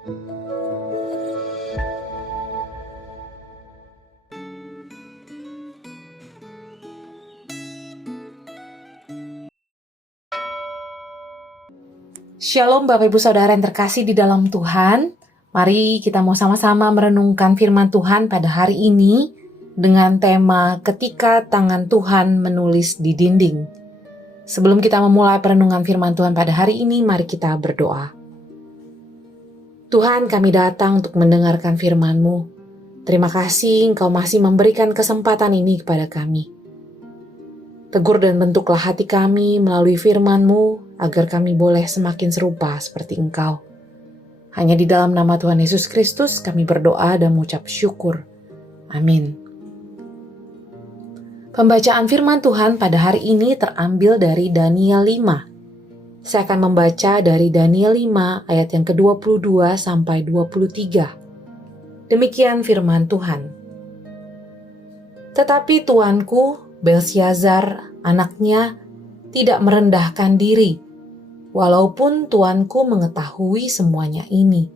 Shalom Bapak Ibu Saudara yang terkasih di dalam Tuhan. Mari kita mau sama-sama merenungkan firman Tuhan pada hari ini dengan tema ketika tangan Tuhan menulis di dinding. Sebelum kita memulai perenungan firman Tuhan pada hari ini, mari kita berdoa. Tuhan, kami datang untuk mendengarkan firman-Mu. Terima kasih Engkau masih memberikan kesempatan ini kepada kami. Tegur dan bentuklah hati kami melalui firman-Mu, agar kami boleh semakin serupa seperti Engkau. Hanya di dalam nama Tuhan Yesus Kristus kami berdoa dan mengucap syukur. Amin. Pembacaan firman Tuhan pada hari ini terambil dari Daniel 5. Saya akan membaca dari Daniel 5 ayat yang ke-22 sampai 23. Demikian firman Tuhan. Tetapi tuanku Belsyazar, anaknya, tidak merendahkan diri, walaupun tuanku mengetahui semuanya ini.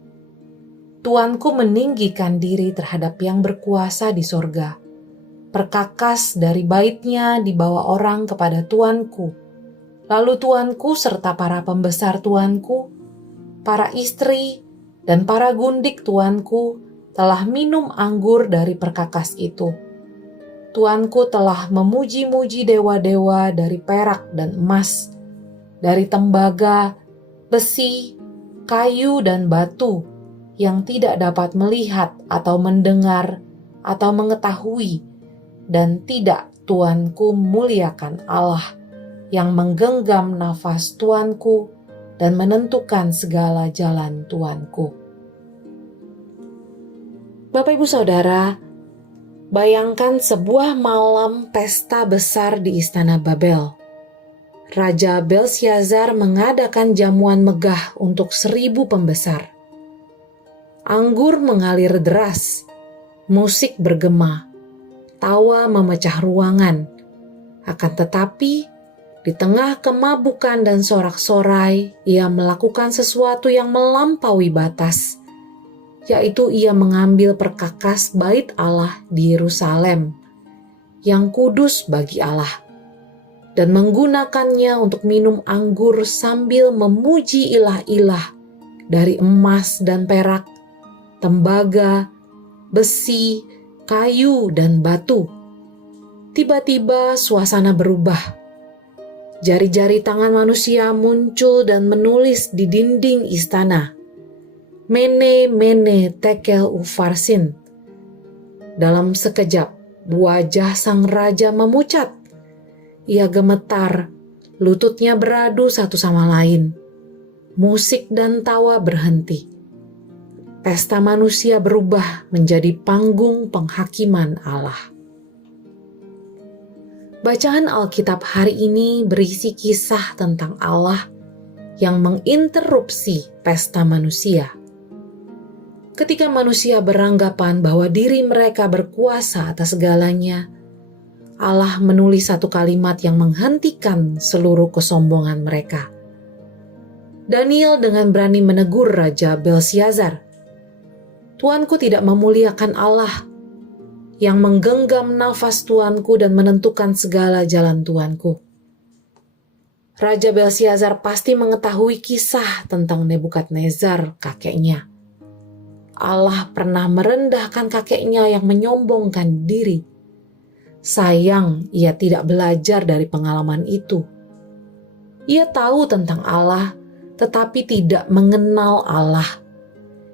Tuanku meninggikan diri terhadap yang berkuasa di sorga. Perkakas dari baitnya dibawa orang kepada tuanku. Lalu tuanku serta para pembesar tuanku, para istri, dan para gundik tuanku telah minum anggur dari perkakas itu. Tuanku telah memuji-muji dewa-dewa dari perak dan emas, dari tembaga, besi, kayu, dan batu yang tidak dapat melihat atau mendengar atau mengetahui, dan tidak tuanku muliakan Allah yang menggenggam nafas tuanku dan menentukan segala jalan tuanku. Bapak Ibu Saudara, bayangkan sebuah malam pesta besar di Istana Babel. Raja Belsyazar mengadakan jamuan megah untuk 1.000 pembesar. Anggur mengalir deras, musik bergema, tawa memecah ruangan. Akan tetapi, di tengah kemabukan dan sorak-sorai, ia melakukan sesuatu yang melampaui batas, yaitu ia mengambil perkakas bait Allah di Yerusalem, yang kudus bagi Allah, dan menggunakannya untuk minum anggur sambil memuji ilah-ilah dari emas dan perak, tembaga, besi, kayu, dan batu. Tiba-tiba suasana berubah. Jari-jari tangan manusia muncul dan menulis di dinding istana. Mene, mene, tekel, ufarsin. Dalam sekejap, wajah sang raja memucat. Ia gemetar, lututnya beradu satu sama lain. Musik dan tawa berhenti. Pesta manusia berubah menjadi panggung penghakiman Allah. Bacaan Alkitab hari ini berisi kisah tentang Allah yang menginterupsi pesta manusia. Ketika manusia beranggapan bahwa diri mereka berkuasa atas segalanya, Allah menulis satu kalimat yang menghentikan seluruh kesombongan mereka. Daniel dengan berani menegur Raja Belsyazar, "Tuanku tidak memuliakan Allah yang menggenggam nafas tuanku dan menentukan segala jalan tuanku." Raja Belsyazar pasti mengetahui kisah tentang Nebukadnezar, kakeknya. Allah pernah merendahkan kakeknya yang menyombongkan diri. Sayang, ia tidak belajar dari pengalaman itu. Ia tahu tentang Allah, tetapi tidak mengenal Allah.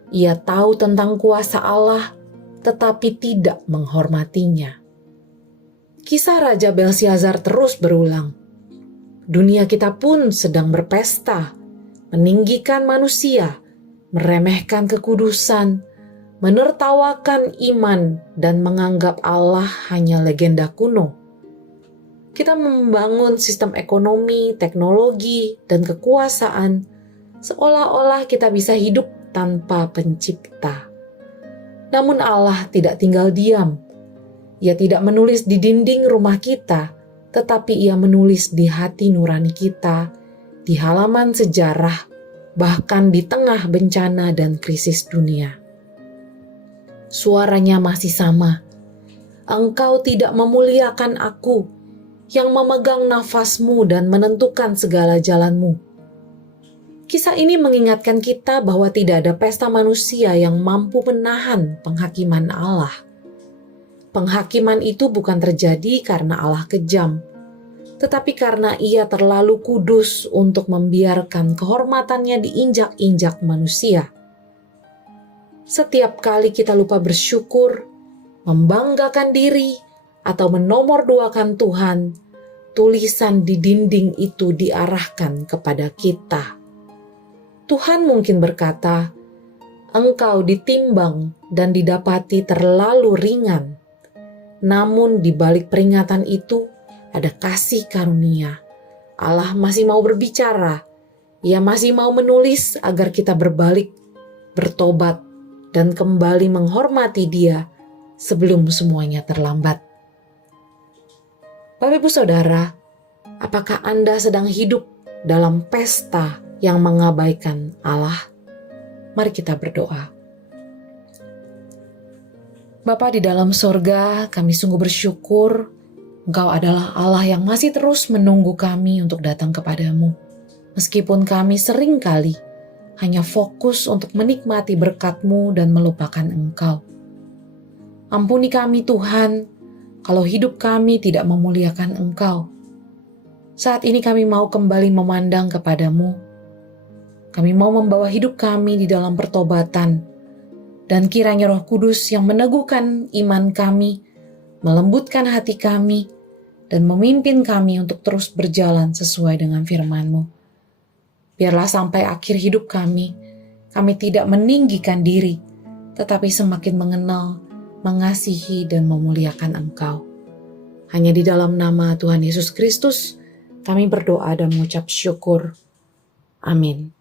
Ia tahu tentang kuasa Allah, tetapi tidak menghormatinya. Kisah Raja Belsyazar terus berulang. Dunia kita pun sedang berpesta, meninggikan manusia, meremehkan kekudusan, menertawakan iman, dan menganggap Allah hanya legenda kuno. Kita membangun sistem ekonomi, teknologi, dan kekuasaan seolah-olah kita bisa hidup tanpa pencipta. Namun Allah tidak tinggal diam. Ia tidak menulis di dinding rumah kita, tetapi Ia menulis di hati nurani kita, di halaman sejarah, bahkan di tengah bencana dan krisis dunia. Suaranya masih sama. Engkau tidak memuliakan Aku, yang memegang nafasmu dan menentukan segala jalanmu. Kisah ini mengingatkan kita bahwa tidak ada pesta manusia yang mampu menahan penghakiman Allah. Penghakiman itu bukan terjadi karena Allah kejam, tetapi karena Ia terlalu kudus untuk membiarkan kehormatannya diinjak-injak manusia. Setiap kali kita lupa bersyukur, membanggakan diri, atau menomorduakan Tuhan, tulisan di dinding itu diarahkan kepada kita. Tuhan mungkin berkata, "Engkau ditimbang dan didapati terlalu ringan." Namun di balik peringatan itu ada kasih karunia. Allah masih mau berbicara. Ia masih mau menulis agar kita berbalik, bertobat, dan kembali menghormati Dia sebelum semuanya terlambat. Bapak Ibu Saudara, apakah Anda sedang hidup dalam pesta yang mengabaikan Allah? Mari kita berdoa. Bapa di dalam sorga, kami sungguh bersyukur Engkau adalah Allah yang masih terus menunggu kami untuk datang kepadamu. Meskipun kami seringkali hanya fokus untuk menikmati berkat-Mu dan melupakan Engkau. Ampuni kami Tuhan, kalau hidup kami tidak memuliakan Engkau. Saat ini kami mau kembali memandang kepadamu. Kami mau membawa hidup kami di dalam pertobatan, dan kiranya Roh Kudus yang meneguhkan iman kami, melembutkan hati kami, dan memimpin kami untuk terus berjalan sesuai dengan firman-Mu. Biarlah sampai akhir hidup kami tidak meninggikan diri, tetapi semakin mengenal, mengasihi, dan memuliakan Engkau. Hanya di dalam nama Tuhan Yesus Kristus, kami berdoa dan mengucap syukur. Amin.